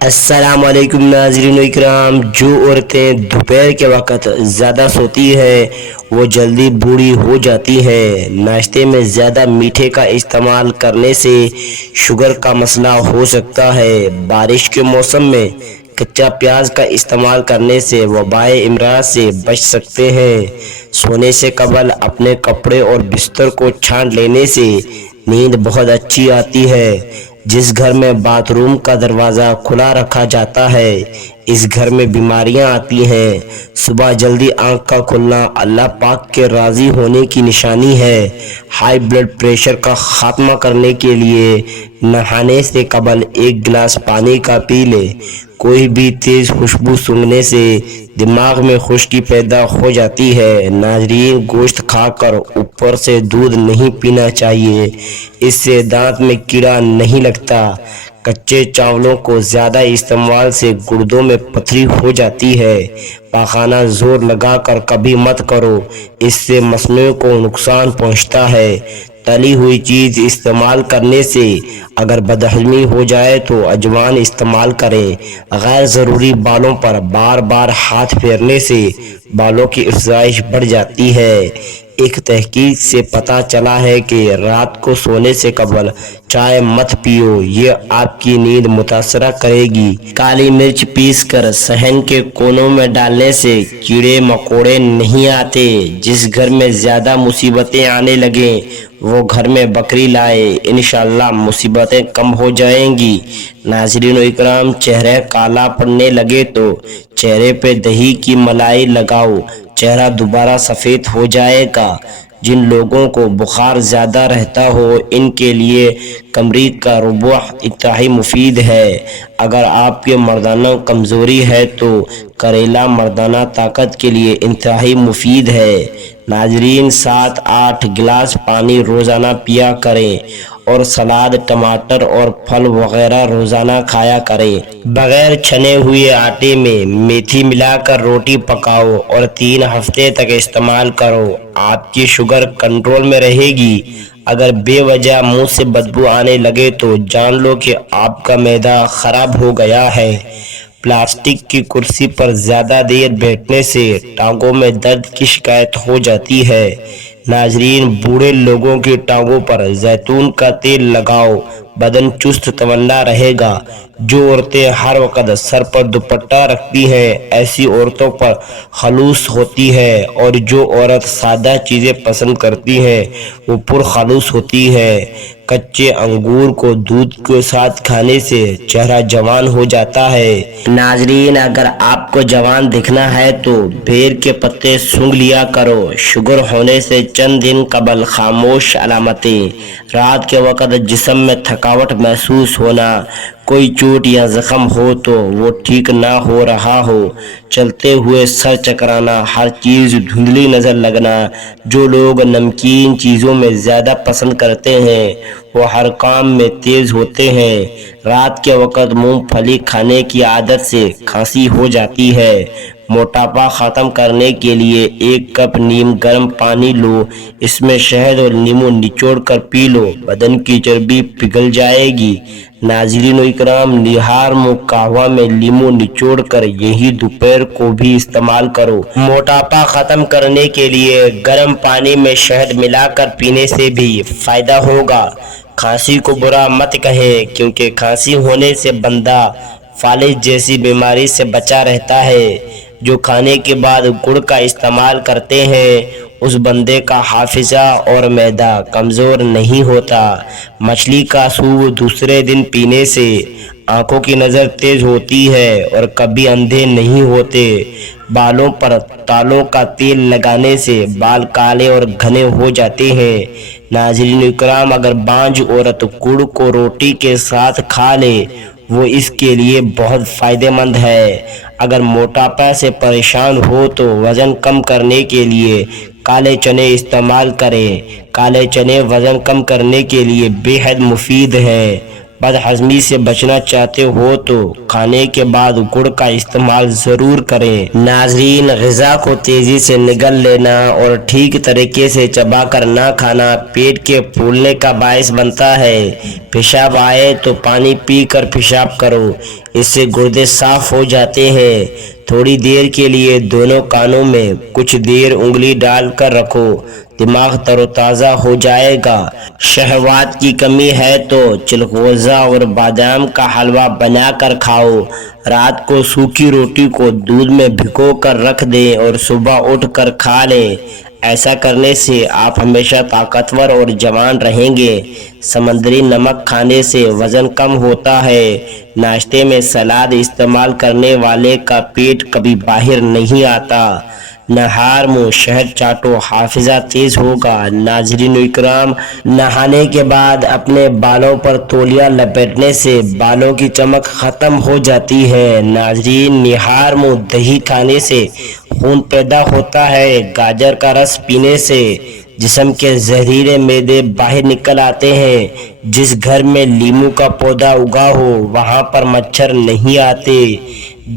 السلام علیکم ناظرین اکرام۔ جو عورتیں دوپہر کے وقت زیادہ سوتی ہیں وہ جلدی بوڑھی ہو جاتی ہیں۔ ناشتے میں زیادہ میٹھے کا استعمال کرنے سے شوگر کا مسئلہ ہو سکتا ہے۔ بارش کے موسم میں کچا پیاز کا استعمال کرنے سے وبائے امراض سے بچ سکتے ہیں۔ سونے سے قبل اپنے کپڑے اور بستر کو چھانٹ لینے سے نیند بہت اچھی آتی ہے۔ جس گھر میں باتھ روم کا دروازہ کھلا رکھا جاتا ہے اس گھر میں بیماریاں آتی ہیں۔ صبح جلدی آنکھ کا کھلنا اللہ پاک کے راضی ہونے کی نشانی ہے۔ ہائی بلڈ پریشر کا خاتمہ کرنے کے لیے نہانے سے قبل ایک گلاس پانی کا پی لے۔ کوئی بھی تیز خوشبو سونگھنے سے دماغ میں خشکی پیدا ہو جاتی ہے۔ ناظرین، گوشت کھا کر اوپر سے دودھ نہیں پینا چاہیے، اس سے دانت میں کیڑا نہیں لگتا۔ کچے چاولوں کو زیادہ استعمال سے گردوں میں پتھری ہو جاتی ہے۔ پاخانہ زور لگا کر کبھی مت کرو، اس سے مسلوں کو نقصان پہنچتا ہے۔ تلی ہوئی چیز استعمال کرنے سے اگر بدہضمی ہو جائے تو اجوان استعمال کریں۔ غیر ضروری بالوں پر بار بار ہاتھ پھیرنے سے بالوں کی افزائش بڑھ جاتی ہے۔ ایک تحقیق سے پتہ چلا ہے کہ رات کو سونے سے قبل چائے مت پیو، یہ آپ کی نیند متاثر کرے گی۔ کالی مرچ پیس کر صحن کے کونوں میں ڈالنے سے کیڑے مکوڑے نہیں آتے۔ جس گھر میں زیادہ مصیبتیں آنے لگیں وہ گھر میں بکری لائے، انشاءاللہ مصیبتیں کم ہو جائیں گی۔ ناظرین و اکرام، چہرہ کالا پڑنے لگے تو چہرے پہ دہی کی ملائی لگاؤ، چہرہ دوبارہ سفید ہو جائے گا۔ جن لوگوں کو بخار زیادہ رہتا ہو ان کے لیے کمری کا ربوع انتہائی مفید ہے۔ اگر آپ کے مردانہ کمزوری ہے تو کریلا مردانہ طاقت کے لیے انتہائی مفید ہے۔ ناظرین، 7-8 گلاس پانی روزانہ پیا کریں اور سلاد، ٹماٹر اور پھل وغیرہ روزانہ کھایا کریں۔ بغیر چھنے ہوئے آٹے میں میتھی ملا کر روٹی پکاؤ اور 3 ہفتے تک استعمال کرو، آپ کی شوگر کنٹرول میں رہے گی۔ اگر بے وجہ منہ سے بدبو آنے لگے تو جان لو کہ آپ کا معدہ خراب ہو گیا ہے۔ پلاسٹک کی کرسی پر زیادہ دیر بیٹھنے سے ٹانگوں میں درد کی شکایت ہو جاتی ہے۔ ناظرین، بوڑھے لوگوں کی ٹانگوں پر زیتون کا تیل لگاؤ، بدن چست توانا رہے گا۔ جو عورتیں ہر وقت سر پر دوپٹہ رکھتی ہیں ایسی عورتوں پر خلوص ہوتی ہے، اور جو عورت سادہ چیزیں پسند کرتی ہے وہ پرخلوص ہوتی ہے۔ کچے انگور کو دودھ کے ساتھ کھانے سے چہرہ جوان ہو جاتا ہے۔ ناظرین، اگر آپ کو جوان دکھنا ہے تو بیر کے پتے سونگھ لیا کرو۔ شوگر ہونے سے چند دن قبل خاموش علامتیں: رات کے وقت جسم میں تھکاوٹ محسوس ہونا، کوئی چوٹ یا زخم ہو تو وہ ٹھیک نہ ہو رہا ہو، چلتے ہوئے سر چکرانا، ہر چیز دھندلی نظر لگنا۔ جو لوگ نمکین چیزوں میں زیادہ پسند کرتے ہیں وہ ہر کام میں تیز ہوتے ہیں۔ رات کے وقت مونگ پھلی کھانے کی عادت سے کھانسی ہو جاتی ہے۔ موٹاپا ختم کرنے کے لیے 1 کپ نیم گرم پانی لو، اس میں شہد اور لیموں نچوڑ کر پی لو، بدن کی چربی پگھل جائے گی۔ ناظرین و اکرام، نہار منہ قہوہ میں لیموں نچوڑ کر یہی دوپہر کو بھی استعمال کرو۔ موٹاپا ختم کرنے کے لیے گرم پانی میں شہد ملا کر پینے سے بھی فائدہ ہوگا۔ کھانسی کو برا مت کہیں، کیونکہ کھانسی ہونے سے بندہ فالج جیسی بیماری سے بچا رہتا ہے۔ جو کھانے کے بعد گڑ کا استعمال کرتے ہیں اس بندے کا حافظہ اور معدہ کمزور نہیں ہوتا۔ مچھلی کا سوپ دوسرے دن پینے سے آنکھوں کی نظر تیز ہوتی ہے اور کبھی اندھے نہیں ہوتے۔ بالوں پر تالوں کا تیل لگانے سے بال کالے اور گھنے ہو جاتے ہیں۔ ناظرین اکرام، اگر بانجھ عورت گڑ کو روٹی کے ساتھ کھا لے وہ اس کے لیے بہت فائدہ مند ہے۔ اگر موٹاپا سے پریشان ہو تو وزن کم کرنے کے لیے کالے چنے استعمال کریں۔ کالے چنے وزن کم کرنے کے لیے بے حد مفید ہیں۔ بد ہضمی سے بچنا چاہتے ہو تو کھانے کے بعد گڑ کا استعمال ضرور کریں۔ ناظرین، غذا کو تیزی سے نگل لینا اور ٹھیک طریقے سے چبا کر نہ کھانا پیٹ کے پھولنے کا باعث بنتا ہے۔ پیشاب آئے تو پانی پی کر پیشاب کرو، اس سے گردے صاف ہو جاتے ہیں۔ تھوڑی دیر کے لیے دونوں کانوں میں کچھ دیر انگلی ڈال کر رکھو، دماغ تر و تازہ ہو جائے گا۔ شہوات کی کمی ہے تو چلغوزہ اور بادام کا حلوہ بنا کر کھاؤ۔ رات کو سوکھی روٹی کو دودھ میں بھگو کر رکھ دیں اور صبح اٹھ کر کھا لیں۔ ایسا کرنے سے آپ ہمیشہ طاقتور اور جوان رہیں گے۔ سمندری نمک کھانے سے وزن کم ہوتا ہے۔ ناشتے میں سلاد استعمال کرنے والے کا پیٹ کبھی باہر نہیں آتا۔ نہار منہ شہد چاٹو، حافظہ تیز ہوگا۔ ناظرین اکرام، نہانے کے بعد اپنے بالوں پر تولیہ لپیٹنے سے بالوں کی چمک ختم ہو جاتی ہے۔ ناظرین، نہار منہ دہی کھانے سے خون پیدا ہوتا ہے۔ گاجر کا رس پینے سے جسم کے زہریلے معدے باہر نکل آتے ہیں۔ جس گھر میں لیموں کا پودا اگا ہو وہاں پر مچھر نہیں آتے۔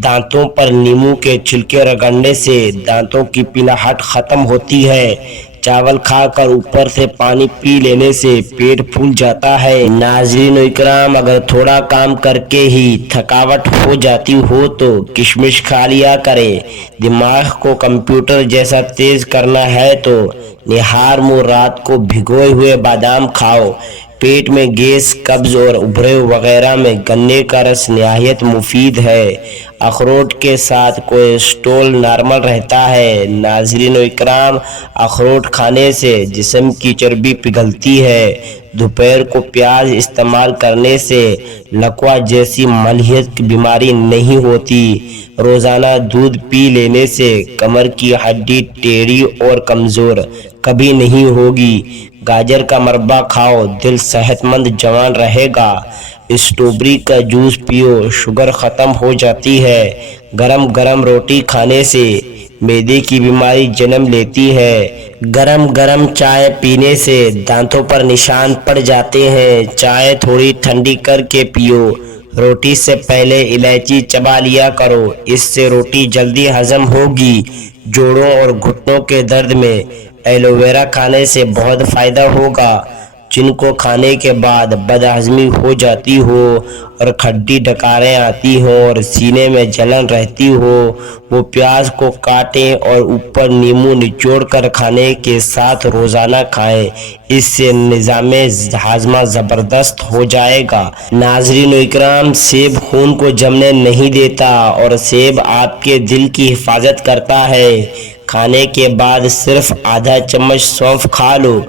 دانتوں پر نیمبو کے چھلکے رگڑنے سے دانتوں کی پناہٹ ختم ہوتی ہے۔ چاول کھا کر اوپر سے پانی پی لینے سے پیٹ پھول جاتا ہے۔ ناظرین اکرام، اگر تھوڑا کام کر کے ہی تھکاوٹ ہو جاتی ہو تو کشمش کھا لیا کریں۔ دماغ کو کمپیوٹر جیسا تیز کرنا ہے تو نہار منہ رات کو بھگوئے ہوئے بادام کھاؤ۔ پیٹ میں گیس، قبض اور ابھرے وغیرہ میں گنے کا رس نہایت مفید ہے۔ اخروٹ کے ساتھ کولیسٹرول نارمل رہتا ہے۔ ناظرین اکرام، اخروٹ کھانے سے جسم کی چربی پگھلتی ہے۔ دوپہر کو پیاز استعمال کرنے سے لکوا جیسی ملحیت کی بیماری نہیں ہوتی۔ روزانہ دودھ پی لینے سے کمر کی ہڈی ٹیڑھی اور کمزور کبھی نہیں ہوگی۔ گاجر کا مربع کھاؤ، دل صحت مند جوان رہے گا۔ اسٹرابیری کا جوس پیو، شوگر ختم ہو جاتی ہے۔ گرم گرم روٹی کھانے سے معدے کی بیماری جنم لیتی ہے۔ گرم گرم چائے پینے سے دانتوں پر نشان پڑ جاتے ہیں۔ چائے تھوڑی ٹھنڈی کر کے پیو۔ روٹی سے پہلے الائچی چبا لیا کرو، اس سے روٹی جلدی ہضم ہوگی۔ جوڑوں اور گھٹنوں کے درد میں ایلو ویرا کھانے سے بہت فائدہ ہوگا۔ جن کو کھانے کے بعد بد ہضمی ہو جاتی ہو اور کھڈی ڈکاریں آتی ہوں اور سینے میں جلن رہتی ہو، وہ پیاز کو کاٹیں اور اوپر نیمبو نچوڑ کر کھانے کے ساتھ روزانہ کھائیں۔ اس سے نظام ہاضمہ زبردست ہو جائے گا۔ ناظرین اکرام، سیب خون کو جمنے نہیں دیتا اور سیب آپ کے دل کی حفاظت کرتا ہے۔ کھانے کے بعد صرف آدھا چمچ سونف کھا لو،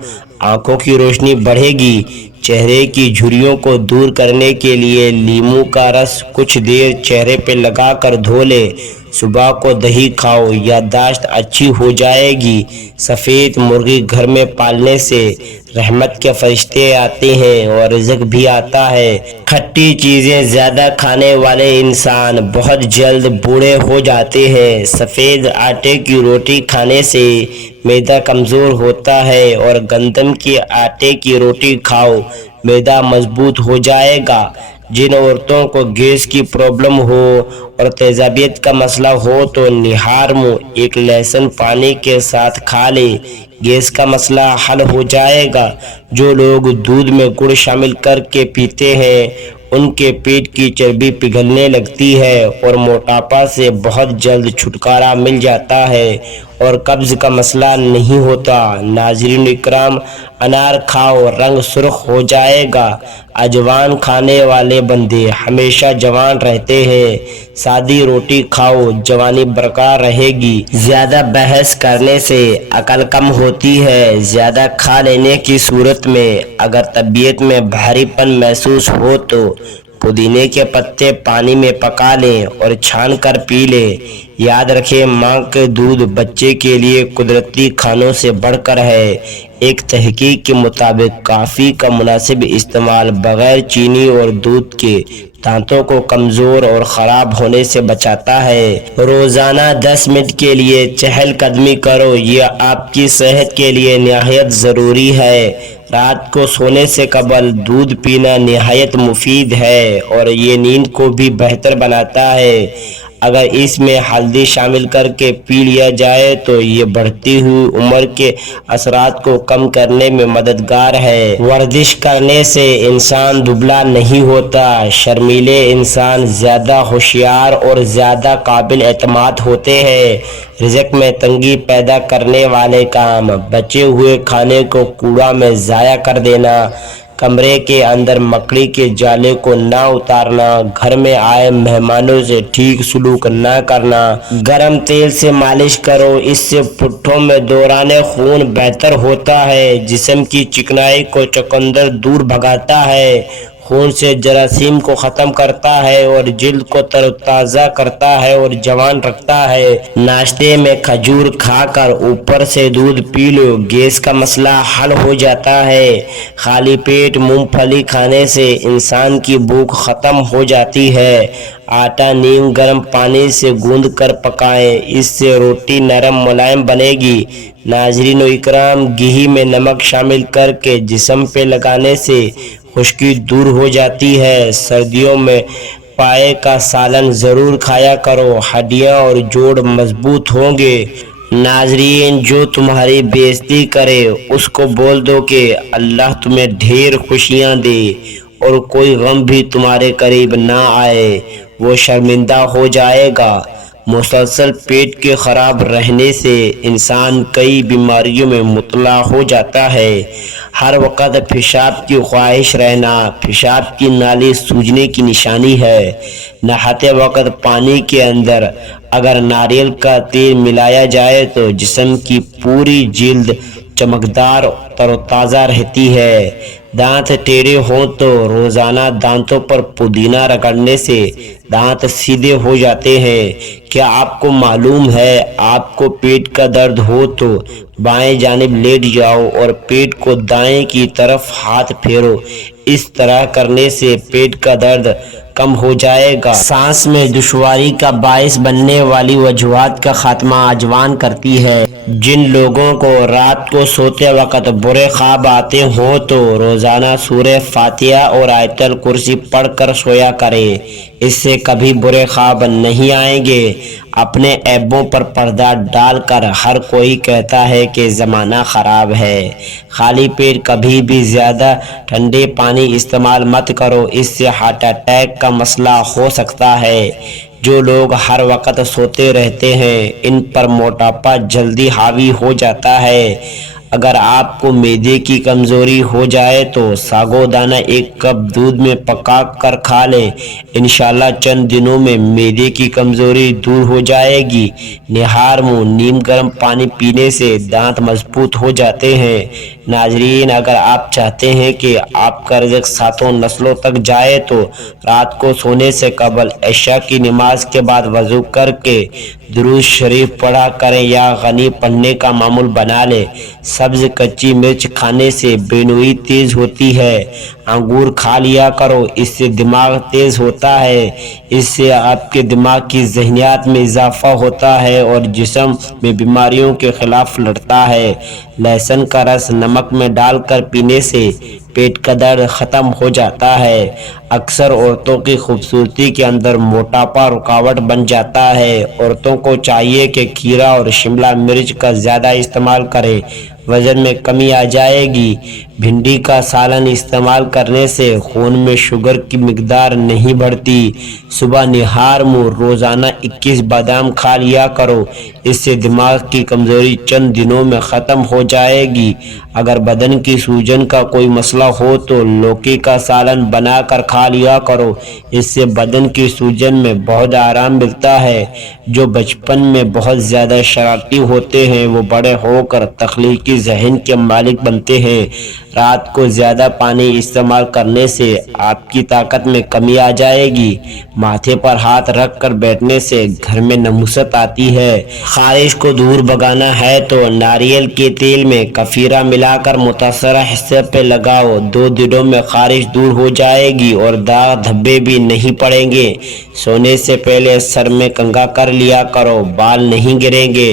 آنکھوں کی روشنی بڑھے گی۔ چہرے کی جھریوں کو دور کرنے کے لیے لیموں کا رس کچھ دیر چہرے پہ لگا کر دھو لے۔ صبح کو دہی کھاؤ، یادداشت اچھی ہو جائے گی۔ سفید مرغی گھر میں پالنے سے رحمت کے فرشتے آتے ہیں اور رزق بھی آتا ہے۔ کھٹی چیزیں زیادہ کھانے والے انسان بہت جلد بوڑھے ہو جاتے ہیں۔ سفید آٹے کی روٹی کھانے سے معدہ کمزور ہوتا ہے اور گندم کے آٹے کی روٹی کھاؤ، معدہ مضبوط ہو جائے گا۔ جن عورتوں کو گیس کی پرابلم ہو اور تیزابیت کا مسئلہ ہو تو نہار منہ ایک لہسن پانی کے ساتھ کھا لے، گیس کا مسئلہ حل ہو جائے گا۔ جو لوگ دودھ میں گڑ شامل کر کے پیتے ہیں ان کے پیٹ کی چربی پگھلنے لگتی ہے اور موٹاپا سے بہت جلد چھٹکارا مل جاتا ہے اور قبض کا مسئلہ نہیں ہوتا۔ ناظرین اکرام، انار کھاؤ، رنگ سرخ ہو جائے گا۔ اجوان کھانے والے بندے ہمیشہ جوان رہتے ہیں۔ سادی روٹی کھاؤ، جوانی برقرار رہے گی۔ زیادہ بحث کرنے سے عقل کم ہوتی ہے۔ زیادہ کھا لینے کی صورت میں اگر طبیعت میں بھاری پن محسوس ہو تو پودینے کے پتے پانی میں پکا لیں اور چھان کر پی لیں۔ یاد رکھیں، ماں کے دودھ بچے کے لیے قدرتی کھانوں سے بڑھ کر ہے۔ ایک تحقیق کے مطابق کافی کا مناسب استعمال بغیر چینی اور دودھ کے دانتوں کو کمزور اور خراب ہونے سے بچاتا ہے۔ روزانہ 10 منٹ کے لیے چہل قدمی کرو، یہ آپ کی صحت کے لیے نہایت ضروری ہے۔ رات کو سونے سے قبل دودھ پینا نہایت مفید ہے اور یہ نیند کو بھی بہتر بناتا ہے۔ اگر اس میں ہلدی شامل کر کے پی لیا جائے تو یہ بڑھتی ہوئی عمر کے اثرات کو کم کرنے میں مددگار ہے۔ ورزش کرنے سے انسان دبلا نہیں ہوتا۔ شرمیلے انسان زیادہ ہوشیار اور زیادہ قابل اعتماد ہوتے ہیں۔ رزق میں تنگی پیدا کرنے والے کام: بچے ہوئے کھانے کو کوڑا میں ضائع کر دینا، کمرے کے اندر مکڑی کے جالے کو نہ اتارنا، گھر میں آئے مہمانوں سے ٹھیک سلوک نہ کرنا۔ گرم تیل سے مالش کرو، اس سے پٹھوں میں دوران خون بہتر ہوتا ہے، جسم کی چکنائی کو چقندر دور بھگاتا ہے، خون سے جراثیم کو ختم کرتا ہے اور جلد کو تر و تازہ کرتا ہے اور جوان رکھتا ہے۔ ناشتے میں کھجور کھا کر اوپر سے دودھ پی لو، گیس کا مسئلہ حل ہو جاتا ہے۔ خالی پیٹ مونگ پھلی کھانے سے انسان کی بھوک ختم ہو جاتی ہے۔ آٹا نیم گرم پانی سے گوندھ کر پکائیں، اس سے روٹی نرم ملائم بنے گی۔ ناظرین و اکرام، گھی میں نمک شامل کر کے جسم پہ لگانے سے خشکی دور ہو جاتی ہے۔ سردیوں میں پائے کا سالن ضرور کھایا کرو، ہڈیاں اور جوڑ مضبوط ہوں گے۔ ناظرین، جو تمہاری بے عزتی کرے اس کو بول دو کہ اللہ تمہیں ڈھیر خوشیاں دے اور کوئی غم بھی تمہارے قریب نہ آئے، وہ شرمندہ ہو جائے گا۔ مسلسل پیٹ کے خراب رہنے سے انسان کئی بیماریوں میں مبتلا ہو جاتا ہے۔ ہر وقت پیشاب کی خواہش رہنا پیشاب کی نالی سوجنے کی نشانی ہے۔ نہاتے وقت پانی کے اندر اگر ناریل کا تیل ملایا جائے تو جسم کی پوری جلد چمکدار تر و تازہ رہتی ہے۔ دانت ٹیڑھے ہوں تو روزانہ دانتوں پر پودینہ رگڑنے سے دانت سیدھے ہو جاتے ہیں۔ کیا آپ کو معلوم ہے، آپ کو پیٹ کا درد ہو تو بائیں جانب لیٹ جاؤ اور پیٹ کو دائیں کی طرف ہاتھ پھیرو، اس طرح کرنے سے پیٹ کا درد کم ہو جائے گا۔ سانس میں دشواری کا باعث بننے والی وجوہات کا خاتمہ اجوان کرتی ہے۔ جن لوگوں کو رات کو سوتے وقت برے خواب آتے ہوں تو روزانہ سورہ فاتحہ اور آیت الکرسی پڑھ کر سویا کرے، اس سے کبھی برے خواب نہیں آئیں گے۔ اپنے عیبوں پر پردہ ڈال کر ہر کوئی کہتا ہے کہ زمانہ خراب ہے۔ خالی پیٹ کبھی بھی زیادہ ٹھنڈے پانی استعمال مت کرو، اس سے ہارٹ اٹیک کا مسئلہ ہو سکتا ہے۔ جو لوگ ہر وقت سوتے رہتے ہیں ان پر موٹاپا جلدی حاوی ہو جاتا ہے۔ اگر آپ کو معدے کی کمزوری ہو جائے تو ساگودانہ 1 کپ دودھ میں پکا کر کھا لیں، انشاءاللہ چند دنوں میں معدے کی کمزوری دور ہو جائے گی۔ نہار منہ نیم گرم پانی پینے سے دانت مضبوط ہو جاتے ہیں۔ ناظرین، اگر آپ چاہتے ہیں کہ آپ کا رزق ساتوں نسلوں تک جائے تو رات کو سونے سے قبل عشاء کی نماز کے بعد وضو کر کے درود شریف پڑھا کریں یا غنی پڑھنے کا معمول بنا لیں۔ سبز کچی مرچ کھانے سے بینوئی تیز ہوتی ہے۔ انگور کھا لیا کرو، اس سے دماغ تیز ہوتا ہے، اس سے آپ کے دماغ کی ذہنیت میں اضافہ ہوتا ہے اور جسم میں بیماریوں کے خلاف لڑتا ہے۔ لہسن کا رس نمک میں ڈال کر پینے سے پیٹ کا درد ختم ہو جاتا ہے۔ اکثر عورتوں کی خوبصورتی کے اندر موٹاپا رکاوٹ بن جاتا ہے۔ عورتوں کو چاہیے کہ کھیرا اور شملہ مرچ کا زیادہ استعمال کریں، وزن میں کمی آ جائے گی۔ بھنڈی کا سالن استعمال کرنے سے خون میں شوگر کی مقدار نہیں بڑھتی۔ صبح نہار منہ روزانہ 21 بادام کھا لیا کرو، اس سے دماغ کی کمزوری چند دنوں میں ختم ہو جائے گی۔ اگر بدن کی سوجن کا کوئی مسئلہ ہو تو لوکی کا سالن بنا کر کھا لیا کرو، اس سے بدن کی سوجن میں بہت آرام ملتا ہے۔ جو بچپن میں بہت زیادہ شرارتی ہوتے ہیں وہ بڑے ہو کر تخلیقی ذہن کے مالک بنتے ہیں۔ رات کو زیادہ پانی استعمال کرنے سے آپ کی طاقت میں کمی آ جائے گی۔ ماتھے پر ہاتھ رکھ کر بیٹھنے سے گھر میں نحوست آتی ہے۔ خارش کو دور بھگانا ہے تو ناریل کے تیل میں کفیرہ ملا کر متاثرہ حصے پہ لگاؤ، 2 دنوں میں خارش دور ہو جائے گی اور داغ دھبے بھی نہیں پڑیں گے۔ سونے سے پہلے سر میں کنگھا کر لیا کرو، بال نہیں گریں گے۔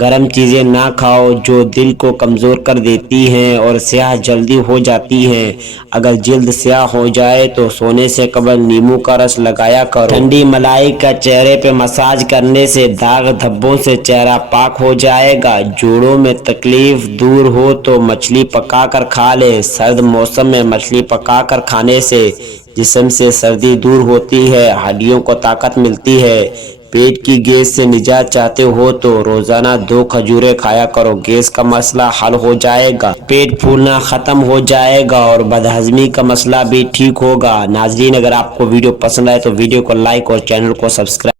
گرم چیزیں نہ کھاؤ جو دل کو کمزور کر دیتی ہیں اور سیاہ جلدی ہو جاتی ہیں۔ اگر جلد سیاہ ہو جائے تو سونے سے قبل نیمبو کا رس لگایا کرو۔ ٹھنڈی ملائی کا چہرے پہ مساج کرنے سے داغ دھبوں سے چہرہ پاک ہو جائے گا۔ جوڑوں میں تکلیف دور ہو تو مچھلی پکا کر کھا لے۔ سرد موسم میں مچھلی پکا کر کھانے سے جسم سے سردی دور ہوتی ہے، ہڈیوں کو طاقت ملتی ہے۔ پیٹ کی گیس سے نجات چاہتے ہو تو روزانہ 2 کھجوریں کھایا کرو، گیس کا مسئلہ حل ہو جائے گا، پیٹ پھولنا ختم ہو جائے گا اور بدہضمی کا مسئلہ بھی ٹھیک ہوگا۔ ناظرین، اگر آپ کو ویڈیو پسند آئے تو ویڈیو کو لائک اور چینل کو سبسکرائب